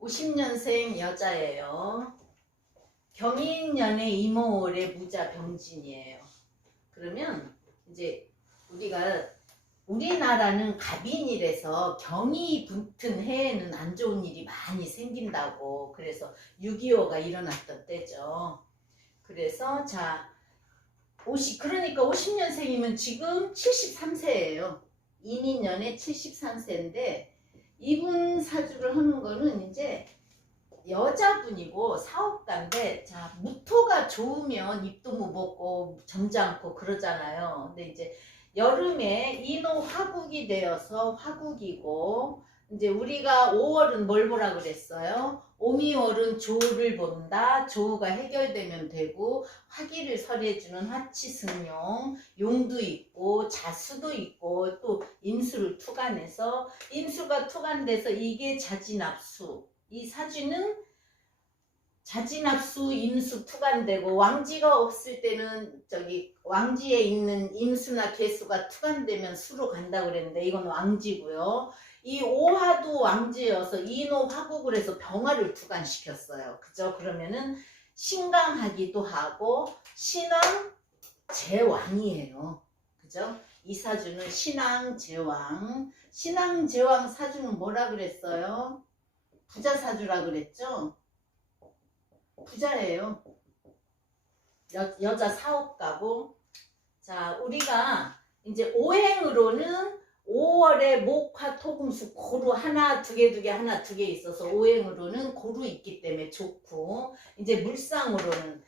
50년생 여자예요. 경인년에 이모월에 무자 병진이에요. 그러면 이제 우리나라는 갑인이라서 경이 붙은 해에는 안 좋은 일이 많이 생긴다고. 그래서 6.25가 일어났던 때죠. 그래서 그러니까 50년생이면 지금 73세예요. 인인년에 73세인데 이분 사주를 하는 거는 이제 여자분이고 사업가인데, 무토가 좋으면 입도 무겁고 점잖고 그러잖아요. 근데 이제 여름에 인호 화국이 되어서 화국이고, 이제 우리가 5월은 뭘 보라 그랬어요? 오미월은 조를 본다. 조가 해결되면 되고, 화기를 설해주는 화치승용, 용도 있고 자수도 있고, 또 임수를 투간해서, 임수가 투간돼서 이게 자진합수. 이 사주는 자진합수 임수 투간되고, 왕지가 없을 때는 왕지에 있는 임수나 개수가 투간되면 수로 간다고 그랬는데 이건 왕지고요. 이 오화도 왕지여서 인호 화국을 해서 병화를 투간시켰어요. 그죠? 그러면은 신강하기도 하고 신왕 제왕이에요. 그죠? 이 사주는 신왕 제왕. 신왕 제왕 사주는 뭐라 그랬어요? 부자 사주라 그랬죠? 부자예요. 여자 사업가고. 우리가 이제 오행으로는 5월에 목화 토금수 고루 하나 두 개 있어서 오행으로는 고루 있기 때문에 좋고, 이제 물상으로는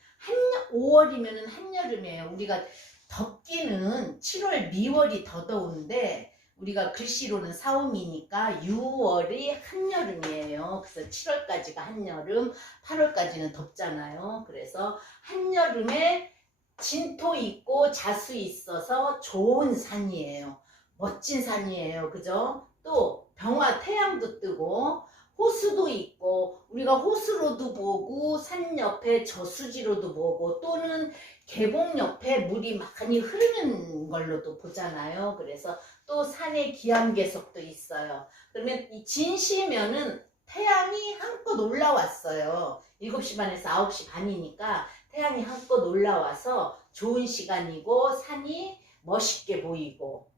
5월이면은 한여름이에요. 우리가 덥기는 7월 미월이 더 더운데 우리가 글씨로는 사오미니까 6월이 한여름이에요. 그래서 7월까지가 한여름, 8월까지는 덥잖아요. 그래서 한여름에 진토 있고 자수 있어서 좋은 산이에요. 멋진 산이에요. 그죠? 또 병화 태양도 뜨고 호수도 있고, 우리가 호수로도 보고 산 옆에 저수지로도 보고, 또는 계곡 옆에 물이 많이 흐르는 걸로도 보잖아요. 그래서 또 산에 기암괴석도 있어요. 그러면 이 진시면은 태양이 한껏 올라왔어요. 7시 반에서 9시 반이니까 태양이 한껏 올라와서 좋은 시간이고 산이 멋있게 보이고,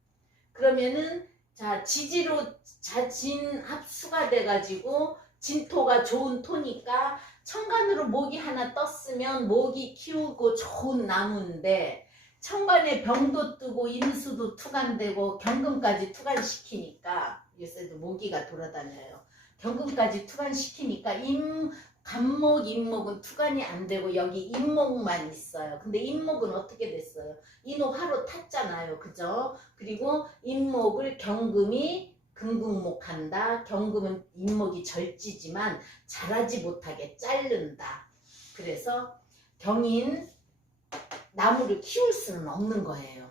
그러면은 지지로 자진 합수가 돼가지고 진토가 좋은 토니까 천간으로 목이 하나 떴으면 목이 키우고 좋은 나무인데, 천간에 병도 뜨고 임수도 투간되고 경금까지 투간시키니까, 요새도 모기가 돌아다녀요. 경금까지 투간시키니까 간목, 임목은 투간이 안 되고 여기 임목만 있어요. 근데 임목은 어떻게 됐어요? 인호 화로 탔잖아요. 그죠? 그리고 임목을 경금이 금국목한다. 경금은 임목이 절지지만 자라지 못하게 자른다. 그래서 경인 나무를 키울 수는 없는 거예요.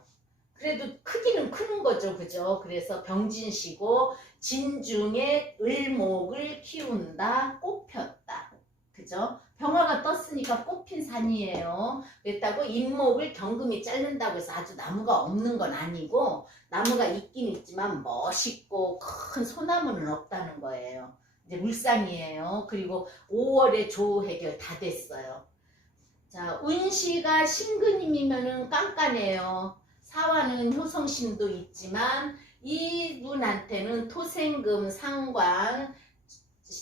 그래도 크기는 크는 거죠. 그죠? 그래서 병진시고 진중에 을목을 키운다. 꽃폈다. 그죠? 병화가 떴으니까 꽃핀 산이에요. 그랬다고 임목을 경금이 자른다고 해서 아주 나무가 없는 건 아니고, 나무가 있긴 있지만 멋있고 큰 소나무는 없다는 거예요. 이제 물상이에요. 그리고 5월에 조우 해결 다 됐어요. 운시가 신근임이면은 깐깐해요. 사화는 효성신도 있지만 이분한테는 토생금, 상관,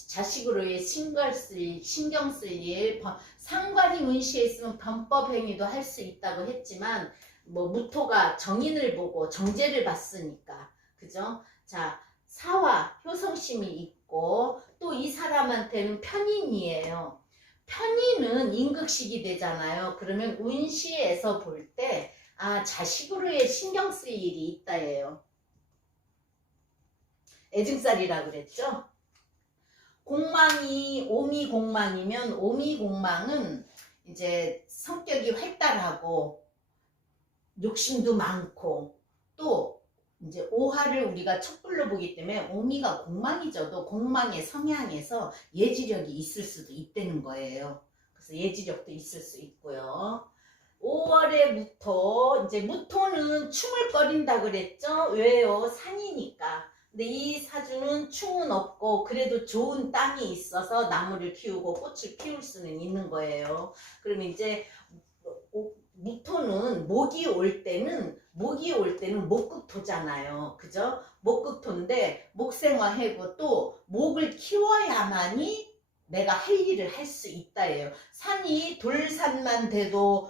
자식으로의 신경 쓸 일, 상관이 운시에 있으면 변법 행위도 할 수 있다고 했지만, 무토가 정인을 보고 정제를 봤으니까, 그죠? 사화, 효성심이 있고, 또 이 사람한테는 편인이에요. 편인은 임극식이 되잖아요. 그러면 운시에서 볼 때, 자식으로의 신경 쓸 일이 있다예요. 애증살이라 그랬죠? 공망이 오미공망이면, 오미공망은 이제 성격이 활달하고 욕심도 많고, 또 이제 오화를 우리가 척불로 보기 때문에 오미가 공망이죠. 공망의 성향에서 예지력이 있을 수도 있다는 거예요. 그래서 예지력도 있을 수 있고요. 5월에 무토, 이제 무토는 춤을 꺼린다 그랬죠? 왜요? 산이니까. 근데 이 사주는 충은 없고 그래도 좋은 땅이 있어서 나무를 키우고 꽃을 피울 수는 있는 거예요. 그러면 이제 무토는 목이 올 때는 목극토잖아요. 그죠? 목극토인데 목생화해고 또 목을 키워야만이 내가 할 일을 할 수 있다예요. 산이 돌산만 돼도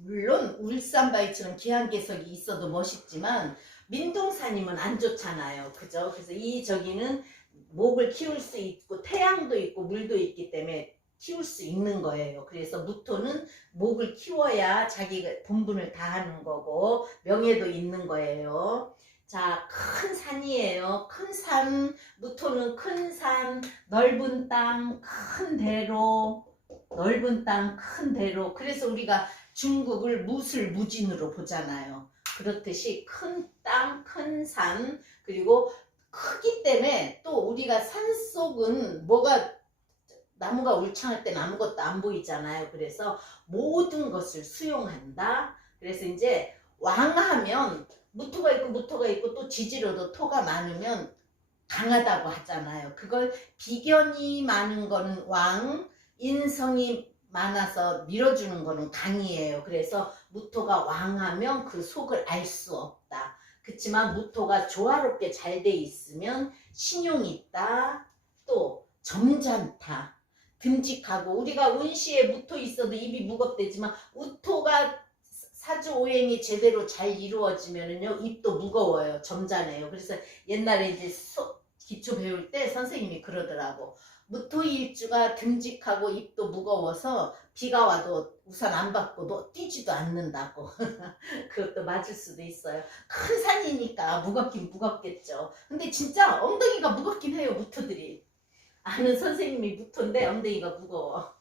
물론 울산바위처럼 기한개석이 있어도 멋있지만 민둥산이면 안 좋잖아요. 그죠? 그래서 이 저기는 목을 키울 수 있고 태양도 있고 물도 있기 때문에 키울 수 있는 거예요. 그래서 무토는 목을 키워야 자기가 본분을 다하는 거고 명예도 있는 거예요. 자, 큰 산이에요. 큰 산, 무토는 큰 산, 넓은 땅, 큰 대로, 넓은 땅, 큰 대로. 그래서 우리가 중국을 무술무진으로 보잖아요. 그렇듯이 큰 땅, 큰 산, 그리고 크기 때문에 또 우리가 산속은 뭐가 나무가 울창할 때는 아무것도 안 보이잖아요. 그래서 모든 것을 수용한다. 그래서 이제 왕하면 무토가 있고 또 지지로도 토가 많으면 강하다고 하잖아요. 그걸 비견이 많은 거는 왕, 인성이 많아서 밀어주는 거는 강이에요. 그래서 무토가 왕하면 그 속을 알 수 없다. 그렇지만 무토가 조화롭게 잘 돼 있으면 신용이 있다. 또 점잖다. 듬직하고 우리가 운시에 무토 있어도 입이 무겁대지만 무토가 사주오행이 제대로 잘 이루어지면은요 입도 무거워요. 점잖아요. 그래서 옛날에 이제 기초 배울 때 선생님이 그러더라고. 무토일주가 듬직하고 입도 무거워서 비가 와도 우산 안 받고도 뛰지도 않는다고. 그것도 맞을 수도 있어요. 큰 산이니까 무겁긴 무겁겠죠. 근데 진짜 엉덩이가 무겁긴 해요. 무토들이. 아는 선생님이 무토인데 엉덩이가 무거워.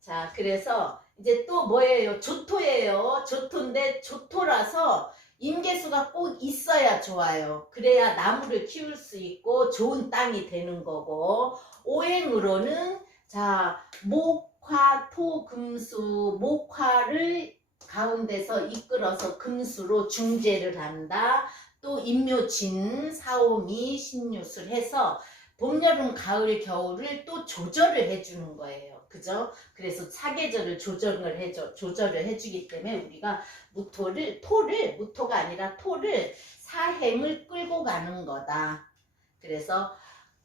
자, 그래서 이제 또 뭐예요? 조토예요. 조토인데 조토라서 임계수가 꼭 있어야 좋아요. 그래야 나무를 키울 수 있고 좋은 땅이 되는 거고. 오행으로는 자, 목화, 토, 금수, 목화를 가운데서 이끌어서 금수로 중재를 한다. 또 임묘진, 사오미, 신유술 해서 봄, 여름, 가을, 겨울을 또 조절을 해주는 거예요. 그죠? 그래서 사계절을 조절을 해주기 때문에 우리가 무토가 아니라 토를 사행을 끌고 가는 거다. 그래서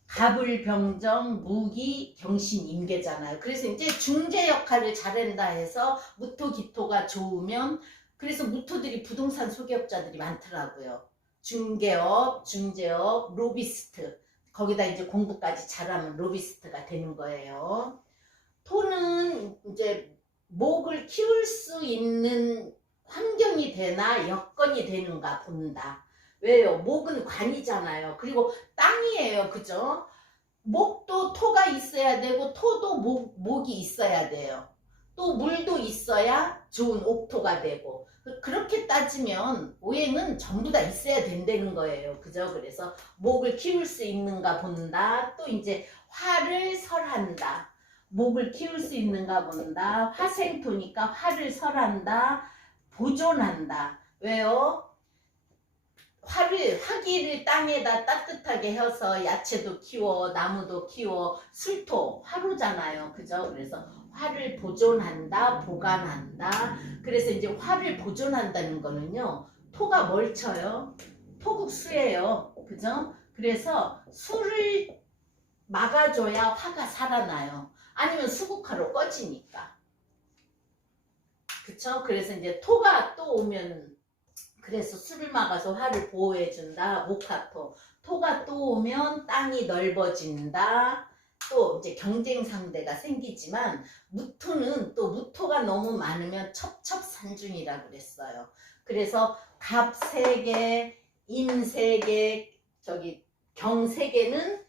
갑을병정, 무기, 경신, 임계잖아요. 그래서 이제 중재 역할을 잘한다 해서 무토, 기토가 좋으면 그래서 무토들이 부동산 소개업자들이 많더라고요. 중개업, 중재업, 로비스트. 거기다 이제 공부까지 잘하면 로비스트가 되는 거예요. 토는 이제 목을 키울 수 있는 환경이 되나 여건이 되는가 본다. 왜요? 목은 관이잖아요. 그리고 땅이에요. 그죠? 목도 토가 있어야 되고 토도 목이 있어야 돼요. 또 물도 있어야 좋은 옥토가 되고 그렇게 따지면 오행은 전부 다 있어야 된다는 거예요. 그죠? 그래서 목을 키울 수 있는가 본다. 또 이제 화를 설한다. 목을 키울 수 있는가 본다. 화생토니까 화를 설한다. 보존한다. 왜요? 화기를 땅에다 따뜻하게 해서 야채도 키워, 나무도 키워, 술토, 화로잖아요. 그죠? 그래서 화를 보존한다, 보관한다. 그래서 이제 화를 보존한다는 거는요, 토가 뭘 쳐요? 토국수예요. 그죠? 그래서 술을 막아줘야 화가 살아나요. 아니면 수국화로 꺼지니까. 그쵸? 그래서 이제 토가 또 오면 그래서 술을 막아서 화를 보호해준다. 목화토. 토가 또 오면 땅이 넓어진다. 또 이제 경쟁 상대가 생기지만 무토는 또 무토가 너무 많으면 첩첩산중이라고 그랬어요. 그래서 갑 3개, 임 3개, 경 3개는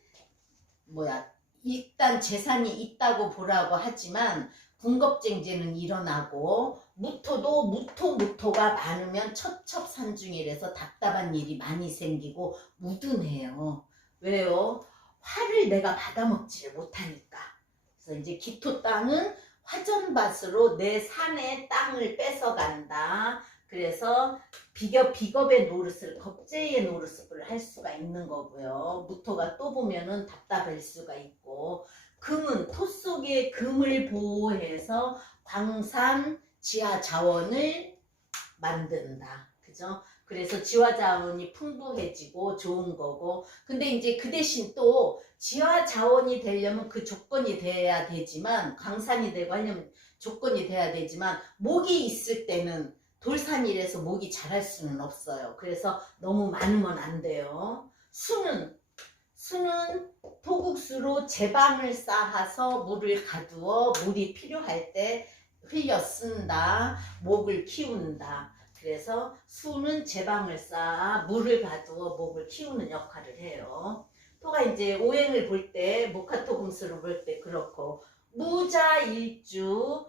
일단 재산이 있다고 보라고 하지만 군겁쟁제는 일어나고 무토가 많으면 첩첩산중이라서 답답한 일이 많이 생기고 무든해요. 왜요? 화를 내가 받아먹지를 못하니까. 그래서 이제 기토 땅은 화전밭으로 내 산의 땅을 뺏어간다. 그래서 비겁의 노릇을 겁제의 노릇을 할 수가 있는 거고요. 무토가 또 보면은 답답할 수가 있고, 금은 토 속에 금을 보호해서 광산 지하 자원을 만든다. 그죠? 그래서 지하 자원이 풍부해지고 좋은 거고, 근데 이제 그 대신 또 지하 자원이 되려면 그 조건이 돼야 되지만, 광산이 되고 하려면 조건이 돼야 되지만, 목이 있을 때는 돌산이라서 목이 자랄 수는 없어요. 그래서 너무 많으면 안 돼요. 수는 토국수로 제방을 쌓아서 물을 가두어 물이 필요할 때 흘려 쓴다. 목을 키운다. 그래서 수는 제방을 쌓아 물을 가두어 목을 키우는 역할을 해요. 토가 이제 오행을 볼 때, 목화토금수를 볼 때 그렇고, 무자일주,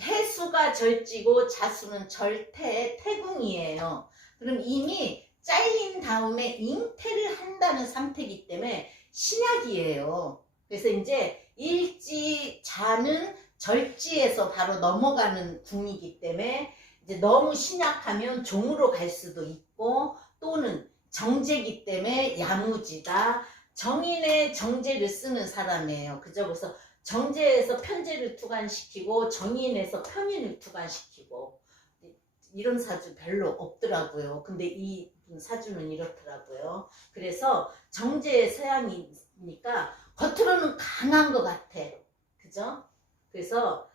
해수가 절지고 자수는 절태, 태궁이에요. 그럼 이미 잘린 다음에 잉태를 한다는 상태이기 때문에 신약이에요. 그래서 이제 일지, 자는 절지에서 바로 넘어가는 궁이기 때문에 이제 너무 신약하면 종으로 갈 수도 있고, 또는 정제기 때문에 야무지다. 정인의 정제를 쓰는 사람이에요. 그죠? 그래서 정제에서 편제를 투관시키고 정인에서 편인을 투관시키고, 이런 사주 별로 없더라고요. 근데 이 사주는 이렇더라고요. 그래서 정제의 서양이니까 겉으로는 강한 것 같아. 그죠? 그래서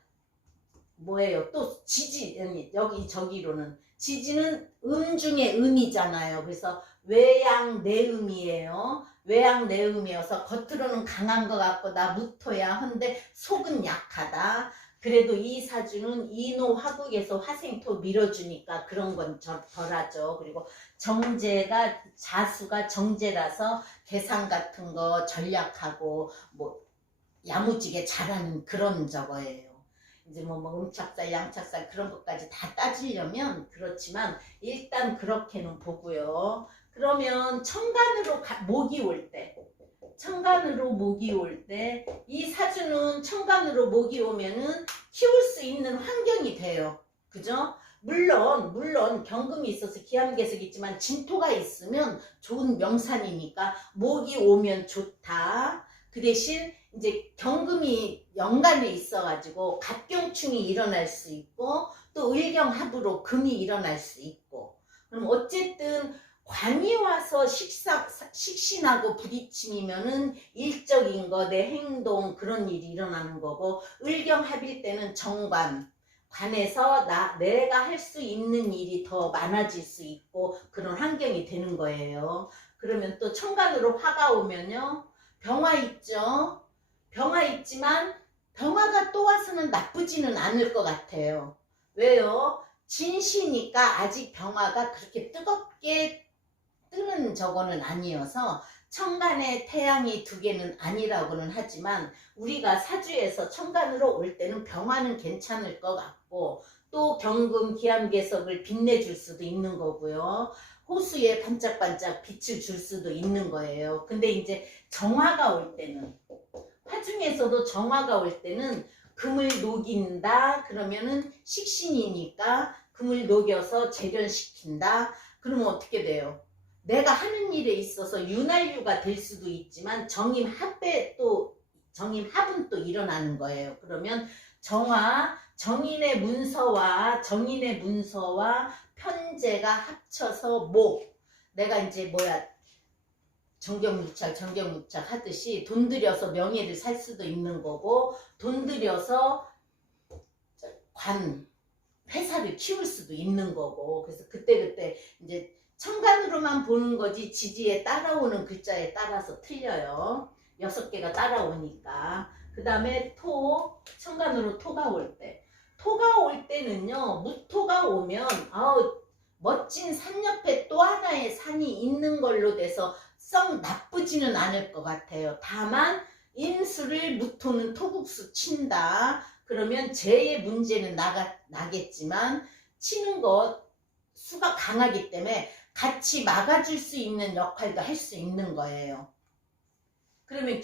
뭐예요? 또 지지, 여기 저기로는 지지는 음 중에 음이잖아요. 그래서 외양 내음이에요. 외양 내음이어서 겉으로는 강한 것 같고 나 무토야 한데 속은 약하다. 그래도 이 사주는 인호 화국에서 화생토 밀어주니까 그런 건 덜하죠. 그리고 정제가, 자수가 정제라서 계산 같은 거 전략하고 뭐 야무지게 잘하는 그런 저거예요. 이제 뭐 음착살, 양착살 그런 것까지 다 따지려면 그렇지만 일단 그렇게는 보고요. 그러면 천간으로 목이 올 때, 천간으로 목이 올 때 이 사주는 천간으로 목이 오면은 키울 수 있는 환경이 돼요. 그죠? 물론 경금이 있어서 기암계석이 있지만 진토가 있으면 좋은 명산이니까 목이 오면 좋다. 그 대신 이제 경금이 연간에 있어가지고 갑경충이 일어날 수 있고 또 을경합으로 금이 일어날 수 있고, 그럼 어쨌든 관이 와서 식신하고 부딪힘이면은 일적인 거, 내 행동 그런 일이 일어나는 거고, 을경합일 때는 정관, 관에서 내가 할 수 있는 일이 더 많아질 수 있고 그런 환경이 되는 거예요. 그러면 또 천간으로 화가 오면요, 병화 있죠. 병화 있지만 병화가 또 와서는 나쁘지는 않을 것 같아요. 왜요? 진시니까 아직 병화가 그렇게 뜨겁게 뜨는 저거는 아니어서 천간에 태양이 두 개는 아니라고는 하지만 우리가 사주에서 천간으로 올 때는 병화는 괜찮을 것 같고, 또 경금 기암계석을 빛내줄 수도 있는 거고요. 호수에 반짝반짝 빛을 줄 수도 있는 거예요. 근데 이제 정화가 올 때는, 화중에서도 정화가 올 때는 금을 녹인다 그러면은 식신이니까 금을 녹여서 재련시킨다. 그러면 어떻게 돼요? 내가 하는 일에 있어서 윤활유가 될 수도 있지만 정임합은 또 일어나는 거예요. 그러면 정인의 문서와 편제가 합쳐서 목, 내가 이제 정경유착 하듯이 돈 들여서 명예를 살 수도 있는 거고, 돈 들여서 회사를 키울 수도 있는 거고, 그래서 그때 이제 천간으로만 보는 거지 지지에 따라오는 글자에 따라서 틀려요. 6개가 따라오니까. 그 다음에 천간으로 토가 올 때는요, 무토가 오면 멋진 산 옆에 또 하나의 산이 있는 걸로 돼서 썩 나쁘지는 않을 것 같아요. 다만 인수를 무토는 토국수 친다. 그러면 재의 문제는 나겠지만 치는 것 수가 강하기 때문에 같이 막아줄 수 있는 역할도 할 수 있는 거예요. 그러면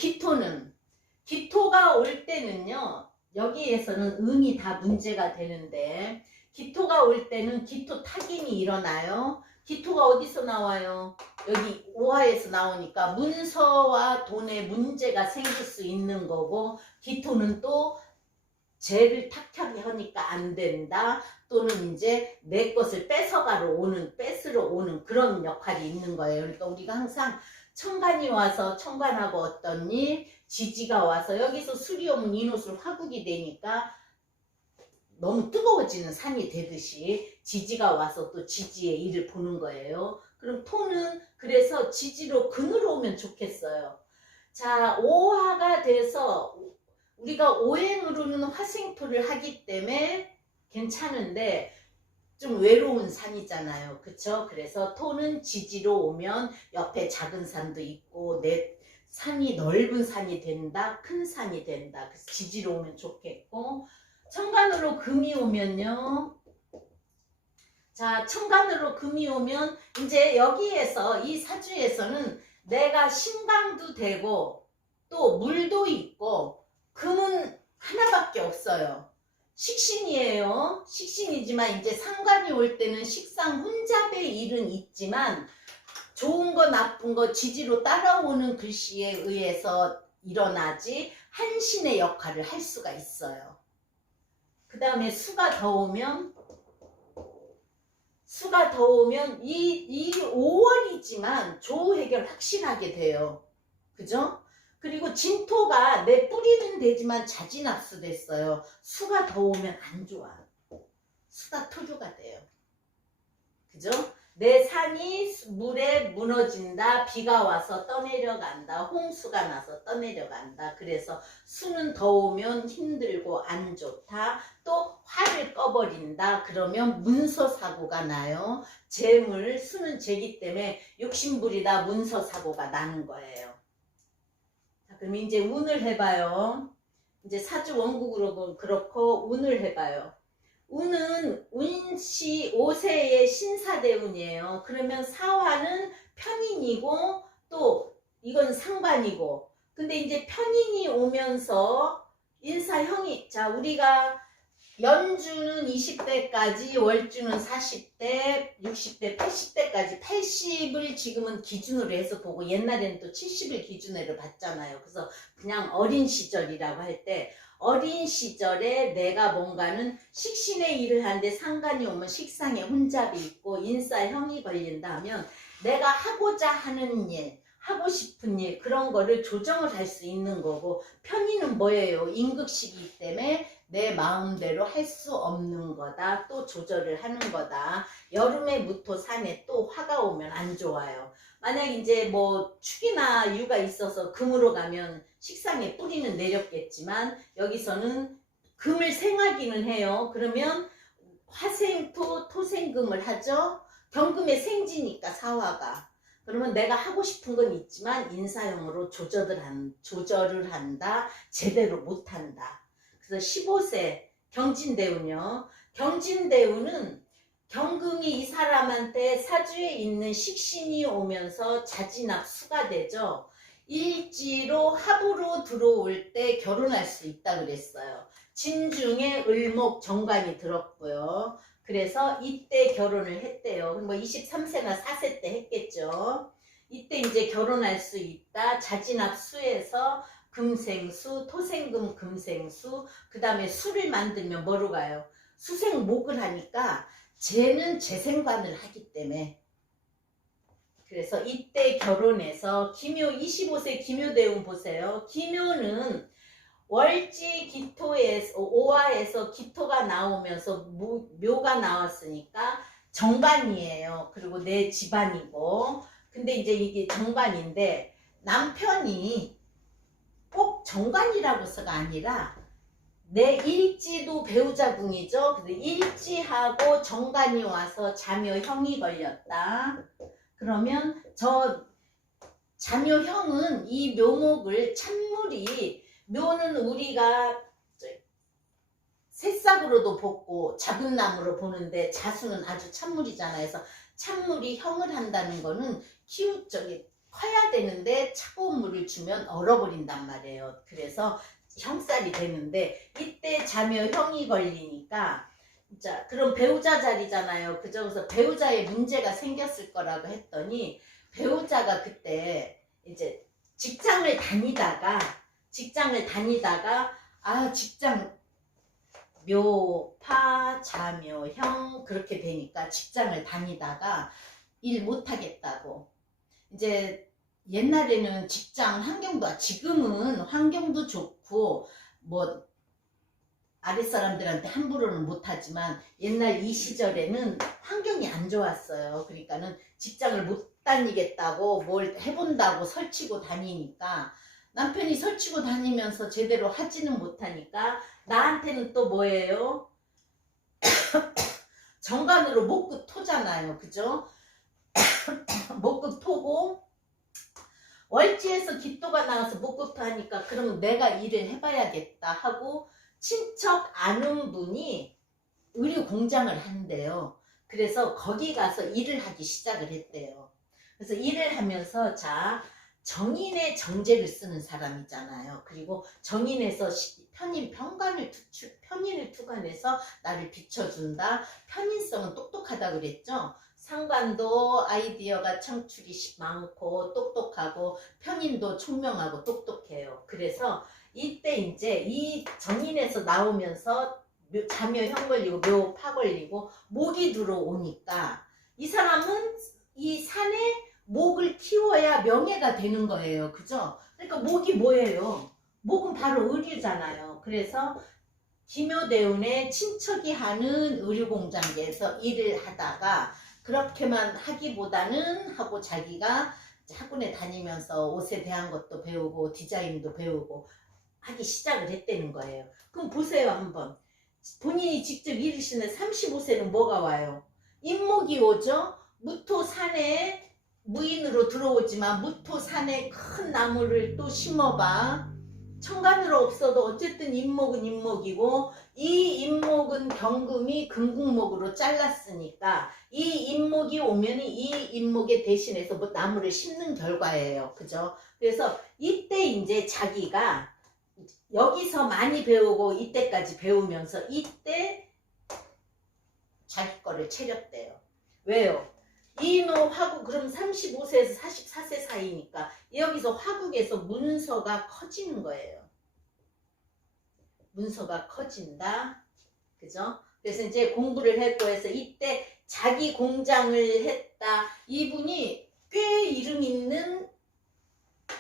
기토가 올 때는요, 여기에서는 음이 다 문제가 되는데, 기토가 올 때는 기토 타김이 일어나요. 기토가 어디서 나와요? 여기 오화에서 나오니까 문서와 돈에 문제가 생길 수 있는 거고, 기토는 또 죄를 탁하게 하니까 안 된다. 또는 이제 내 것을 뺏으러 오는 그런 역할이 있는 거예요. 그러니까 우리가 항상 천간이 와서 천간하고 어떤 일, 지지가 와서 여기서 술이 오면 인옷을 화국이 되니까 너무 뜨거워지는 산이 되듯이 지지가 와서 또 지지의 일을 보는 거예요. 그럼 토는 그래서 지지로 근으로 오면 좋겠어요. 자, 오화가 돼서 우리가 오행으로는 화생토를 하기 때문에 괜찮은데 좀 외로운 산이잖아요. 그쵸? 그래서 토는 지지로 오면 옆에 작은 산도 있고 내 산이 넓은 산이 된다. 큰 산이 된다. 그래서 지지로 오면 좋겠고, 천간으로 금이 오면요. 자, 천간으로 금이 오면 이제 여기에서 이 사주에서는 내가 신강도 되고 또 물도 있고 금은 하나밖에 없어요. 식신이에요. 식신이지만 이제 상관이 올 때는 식상 혼잡의 일은 있지만 좋은 거 나쁜 거 지지로 따라오는 글씨에 의해서 일어나지 한신의 역할을 할 수가 있어요. 그 다음에 수가 더 오면 이 5월이지만 조우 해결 확실하게 돼요. 그죠? 그리고 진토가 내 뿌리는 되지만 자진압수 됐어요. 수가 더 오면 안 좋아. 수가 토주가 돼요. 그죠? 내 산이 물에 무너진다. 비가 와서 떠내려간다. 홍수가 나서 떠내려간다. 그래서 수는 더 오면 힘들고 안 좋다. 또 화를 꺼버린다. 그러면 문서사고가 나요. 수는 재기 때문에 욕심부리다 문서사고가 나는 거예요. 자, 그럼 이제 운을 해봐요. 이제 사주 원국으로 그렇고 운을 해봐요. 운은 운시 5세의 신사대운이에요. 그러면 사화는 편인이고 또 이건 상관이고, 근데 이제 편인이 오면서 인사형이, 자, 우리가 연주는 20대까지, 월주는 40대, 60대, 80대까지 80을 지금은 기준으로 해서 보고 옛날에는 또 70을 기준으로 봤잖아요. 그래서 그냥 어린 시절이라고 할 때 어린 시절에 내가 뭔가는 식신의 일을 하는데 상관이 오면 식상에 혼잡이 있고 인사형이 걸린다 하면 내가 하고자 하는 일, 하고 싶은 일, 그런 거를 조정을 할 수 있는 거고, 편의는 뭐예요? 임극식이기 때문에 내 마음대로 할 수 없는 거다. 또 조절을 하는 거다. 여름에 무토 산에 또 화가 오면 안 좋아요. 만약 이제 뭐 축이나 유가 있어서 금으로 가면 식상에 뿌리는 내렸겠지만 여기서는 금을 생하기는 해요. 그러면 화생토, 토생금을 하죠. 경금의 생지니까 사화가. 그러면 내가 하고 싶은 건 있지만 인사형으로 조절을 한다. 제대로 못한다. 그래서 15세 경진대운요. 경진대운은 경금이 이 사람한테 사주에 있는 식신이 오면서 자진압수가 되죠. 일지로 합으로 들어올 때 결혼할 수 있다 그랬어요. 진중에 을목 정관이 들었고요. 그래서 이때 결혼을 했대요. 뭐 23세나 4세 때 했겠죠. 이때 이제 결혼할 수 있다. 자진압수에서 금생수, 토생금 금생수, 그 다음에 수를 만들면 뭐로 가요? 수생목을 하니까 쟤는 재생관을 하기 때문에, 그래서 이때 결혼해서 기묘 25세 기묘대운 보세요. 기묘는 월지 기토에서 오화에서 기토가 나오면서 묘가 나왔으니까 정관이에요. 그리고 내 집안이고, 근데 이제 이게 정관인데 남편이 꼭 정관이라고서가 아니라 내 일지도 배우자궁이죠. 근데 일지하고 정관이 와서 자묘형이 걸렸다. 그러면 저 자묘형은 이 묘목을 묘는 우리가 새싹으로도 보고 작은 나무로 보는데 자수는 아주 찬물이잖아요. 그래서 찬물이 형을 한다는 거는 커야 되는데 차가운 물을 주면 얼어버린단 말이에요. 그래서 형살이 되는데 이때 자묘형이 걸리니까 자, 그럼 배우자 자리잖아요. 그죠? 그래서 배우자의 문제가 생겼을 거라고 했더니 배우자가 그때 이제 직장을 다니다가 아, 직장 묘파 자묘형 그렇게 되니까 직장을 다니다가 일 못하겠다고. 이제 옛날에는 직장 환경도, 지금은 환경도 좋고 뭐 아랫사람들한테 함부로는 못하지만 옛날 이 시절에는 환경이 안 좋았어요. 그러니까는 직장을 못 다니겠다고 뭘 해본다고 설치고 다니니까 남편이 설치고 다니면서 제대로 하지는 못하니까 나한테는 또 뭐예요? 정관으로 목급 토잖아요. 그죠? 목급 토고 월지에서 기토가 나와서 목급 토하니까 그러면 내가 일을 해봐야겠다 하고 친척 아는 분이 의류 공장을 한대요. 그래서 거기 가서 일을 하기 시작을 했대요. 그래서 일을 하면서 자, 정인의 정제를 쓰는 사람이잖아요. 그리고 정인에서 편인을 투관해서 나를 비춰준다. 편인성은 똑똑하다 그랬죠. 상관도 아이디어가 청출이 많고 똑똑하고 편인도 총명하고 똑똑해요. 그래서 이때 이제 이 정인에서 나오면서 자묘형 걸리고 묘파 걸리고 목이 들어오니까 이 사람은 이 산에 목을 키워야 명예가 되는 거예요. 그죠? 그러니까 목이 뭐예요? 목은 바로 의류잖아요. 그래서 기묘대운의 친척이 하는 의류공장에서 일을 하다가 그렇게만 하기보다는 하고 자기가 학원에 다니면서 옷에 대한 것도 배우고 디자인도 배우고 하기 시작을 했다는 거예요. 그럼 보세요 한번. 본인이 직접 이르시는 35세는 뭐가 와요? 인목이 오죠? 무토산에 무인으로 들어오지만 무토산에 큰 나무를 또 심어봐. 천간으로 없어도 어쨌든 인목은 인목이고 이 인목은 경금이 금국목으로 잘랐으니까 이 인목이 오면 이 인목에 대신해서 뭐 나무를 심는 결과예요. 그죠? 그래서 이때 이제 자기가 여기서 많이 배우고 이때까지 배우면서 이때 자기 거를 채렸대요. 왜요? 이노 화국 그럼 35세에서 44세 사이니까 여기서 화국에서 문서가 커지는 거예요. 문서가 커진다. 그죠? 그래서 이제 공부를 했고 해서 이때 자기 공장을 했다. 이분이 꽤 이름 있는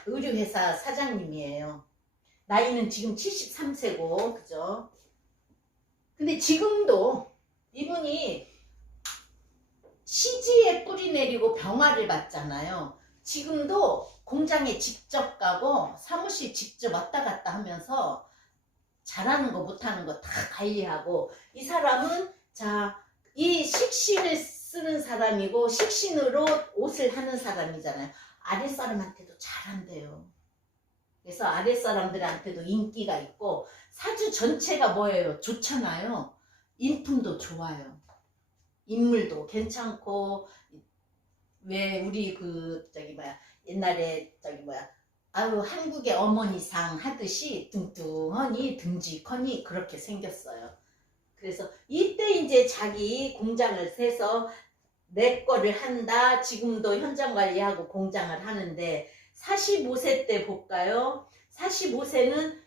의류회사 사장님이에요. 나이는 지금 73세고 그죠? 근데 지금도 이분이 시지에 뿌리 내리고 병화를 받잖아요. 지금도 공장에 직접 가고 사무실 직접 왔다 갔다 하면서 잘하는 거 못하는 거 다 관리하고 이 사람은 자, 이 식신을 쓰는 사람이고 식신으로 옷을 하는 사람이잖아요. 아랫사람한테도 잘한대요. 그래서 아랫사람들한테도 인기가 있고 사주 전체가 뭐예요? 좋잖아요. 인품도 좋아요. 인물도 괜찮고 왜 우리 그 저기 뭐야 옛날에 저기 뭐야 아유 한국의 어머니상 하듯이 뚱뚱하니 듬직하니 그렇게 생겼어요. 그래서 이때 이제 자기 공장을 세서 내 거를 한다. 지금도 현장 관리하고 공장을 하는데 45세 때 볼까요? 45세는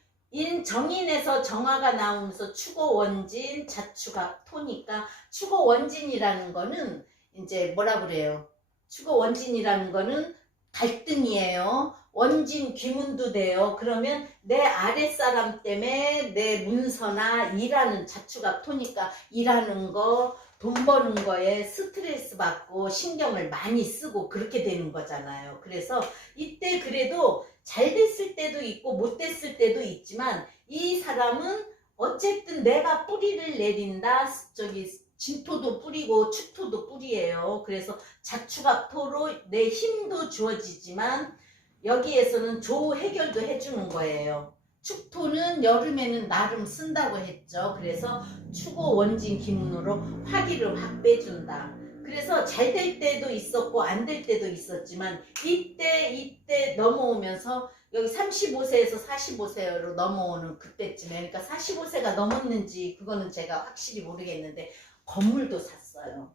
정인에서 정화가 나오면서 축오원진 자축합 토니까 축오원진이라는 거는 이제 뭐라 그래요? 축오원진이라는 거는 갈등이에요. 원진 귀문도 돼요. 그러면 내 아랫사람 때문에 내 문서나 일하는 자축합 토니까 일하는 거 돈 버는 거에 스트레스 받고 신경을 많이 쓰고 그렇게 되는 거잖아요. 그래서 이때 그래도 잘 됐을 때도 있고 못 됐을 때도 있지만 이 사람은 어쨌든 내가 뿌리를 내린다. 저기 진토도 뿌리고 축토도 뿌리예요. 그래서 자축합토로 내 힘도 주어지지만 여기에서는 조우 해결도 해주는 거예요. 축토는 여름에는 나름 쓴다고 했죠. 그래서 축오 원진 기문으로 화기를 확 빼준다. 그래서 잘 될 때도 있었고 안 될 때도 있었지만 이때 넘어오면서 여기 35세에서 45세로 넘어오는 그때쯤에, 그러니까 45세가 넘었는지 그거는 제가 확실히 모르겠는데 건물도 샀어요.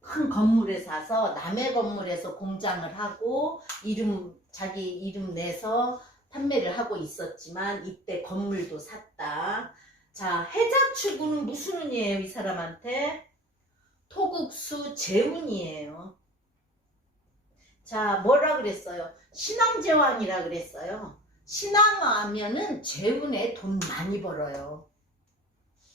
큰 건물에 사서 남의 건물에서 공장을 하고 자기 이름 내서 판매를 하고 있었지만 이때 건물도 샀다. 자, 해자축은 무슨 운이에요? 이 사람한테 토국수 재운이에요. 자, 뭐라 그랬어요? 신앙제왕이라 그랬어요. 신앙하면은 재운에 돈 많이 벌어요.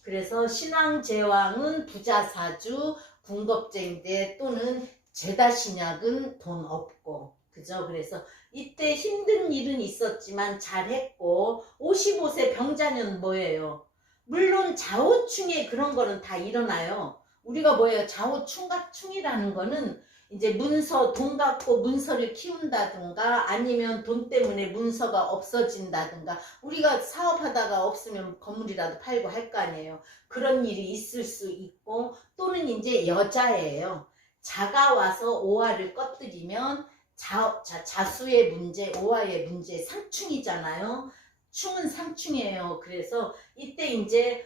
그래서 신앙제왕은 부자사주, 궁겁쟁대 또는 죄다신약은 돈 없고, 그죠? 그래서 이때 힘든 일은 있었지만 잘했고, 55세 병자년 뭐예요? 물론 좌우충에 그런 거는 다 일어나요. 우리가 뭐예요? 좌우충이라는 거는 이제 돈 갖고 문서를 키운다든가 아니면 돈 때문에 문서가 없어진다든가 우리가 사업하다가 없으면 건물이라도 팔고 할 거 아니에요. 그런 일이 있을 수 있고 또는 이제 여자예요. 자가 와서 오화를 꺼뜨리면 자수의 문제, 오화의 문제, 상충이잖아요. 충은 상충이에요. 그래서 이때 이제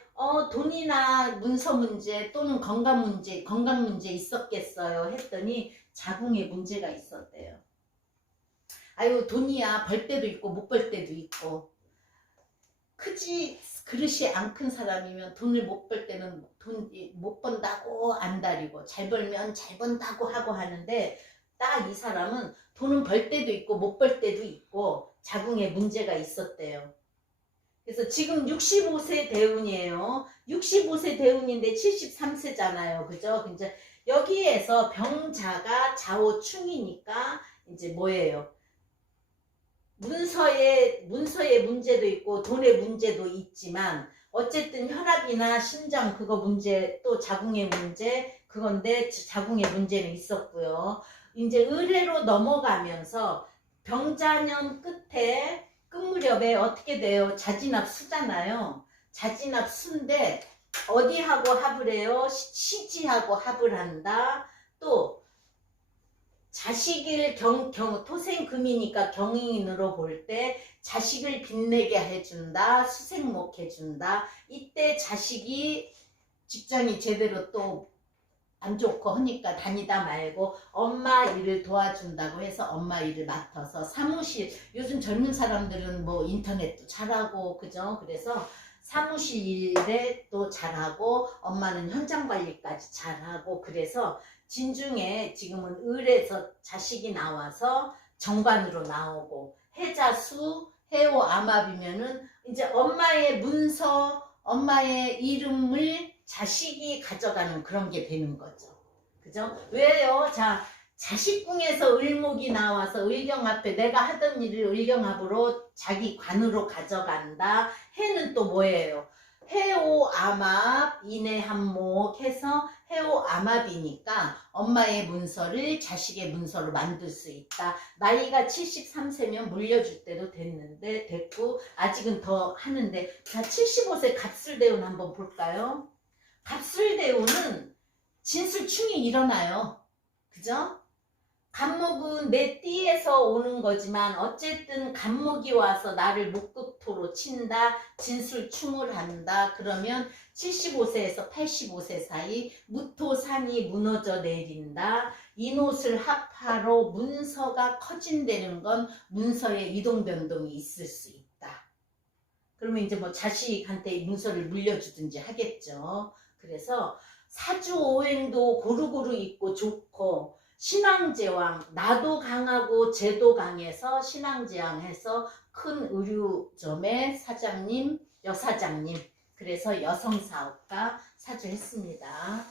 돈이나 문서 문제 또는 건강 문제 있었겠어요 했더니 자궁에 문제가 있었대요. 아유, 돈이야 벌 때도 있고 못 벌 때도 있고, 그릇이 안 큰 사람이면 돈을 못 벌 때는 돈 못 번다고 안달이고 잘 벌면 잘 번다고 하고 하는데, 딱 이 사람은 돈은 벌 때도 있고 못 벌 때도 있고 자궁에 문제가 있었대요. 그래서 지금 65세 대운이에요. 65세 대운인데 73세잖아요. 그죠? 이제 여기에서 병자가 좌우충이니까 이제 뭐예요? 문서의 문제도 있고 돈의 문제도 있지만 어쨌든 혈압이나 심장 그거 문제 또 자궁의 문제 그건데 자궁의 문제는 있었고요. 이제 을해로 넘어가면서 병자년 끝 무렵에 어떻게 돼요? 자진합 수잖아요. 자진합 수인데 어디하고 합을 해요? 시지하고 합을 한다. 또 자식을 토생금이니까 경인으로 볼 때 자식을 빛내게 해준다. 수생목 해준다. 이때 자식이 직장이 제대로 또 안 좋고 하니까 다니다 말고 엄마 일을 도와준다고 해서 엄마 일을 맡아서 사무실, 요즘 젊은 사람들은 뭐 인터넷도 잘하고 그죠? 그래서 사무실 일에 또 잘하고 엄마는 현장 관리까지 잘하고, 그래서 진중에 지금은 을에서 자식이 나와서 정관으로 나오고 해자수 해오 암합이면은 이제 엄마의 문서 엄마의 이름을 자식이 가져가는 그런 게 되는 거죠. 그죠? 왜요? 자, 자식궁에서 을목이 나와서 을경 앞에 내가 하던 일을 을경합으로 자기 관으로 가져간다. 해는 또 뭐예요? 해오 암합 인해한목 해서 해오 암합이니까 엄마의 문서를 자식의 문서로 만들 수 있다. 나이가 73세면 물려줄 때도 됐고 아직은 더 하는데, 자, 75세 갑술대운 한번 볼까요? 갑술대운은 진술충이 일어나요. 그죠? 간목은 내 띠에서 오는 거지만 어쨌든 간목이 와서 나를 목극토로 친다. 진술충을 한다. 그러면 75세에서 85세 사이 무토산이 무너져 내린다. 인옷을 합하로 문서가 커진다는 건 문서에 이동 변동이 있을 수 있다. 그러면 이제 뭐 자식한테 문서를 물려주든지 하겠죠. 그래서 사주오행도 고루고루 있고 좋고, 신앙제왕, 나도 강하고 쟤도 강해서 신앙제왕해서 큰 의류점의 사장님, 여사장님, 그래서 여성사업가 사주했습니다.